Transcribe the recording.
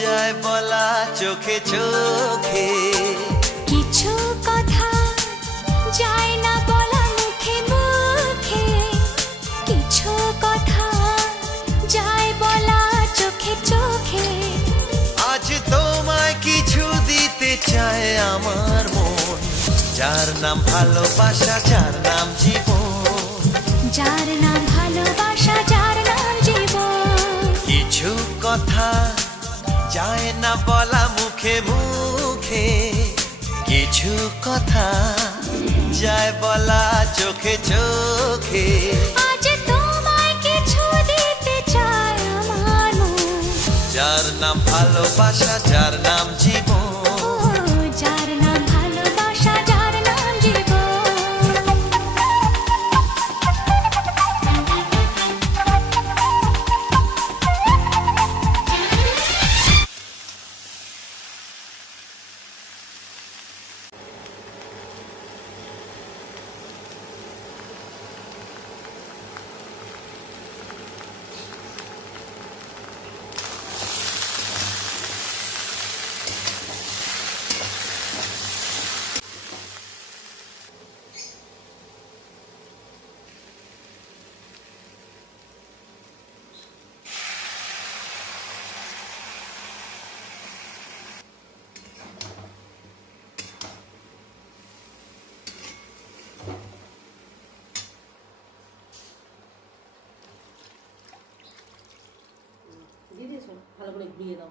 যায় বলা চোখে চোখে, কিছু কথা যায় না বলা মুখে মুখে, কিছু কথা যায় বলা চোখে চোখে। আজ তোমায় কিছু দিতে চায় আমার মন, যার নাম ভালোবাসা, যার নাম জীবন, যার নাম ভালোবাসা, যার নাম জীবন। কিছু কথা যায় না বলা মুখে মুখে, কিছু কথা যায় বলা চোখে চোখে। আজ তোমায় কিছু দিতে চায় আমার মন, যার নাম ভালোবাসা, যার নাম জীবন, ও যার নাম ভালোবাসা, যার নাম জীবন। দিয়ে দিয়েছো, ভালো করে ঘুরিয়ে দাও।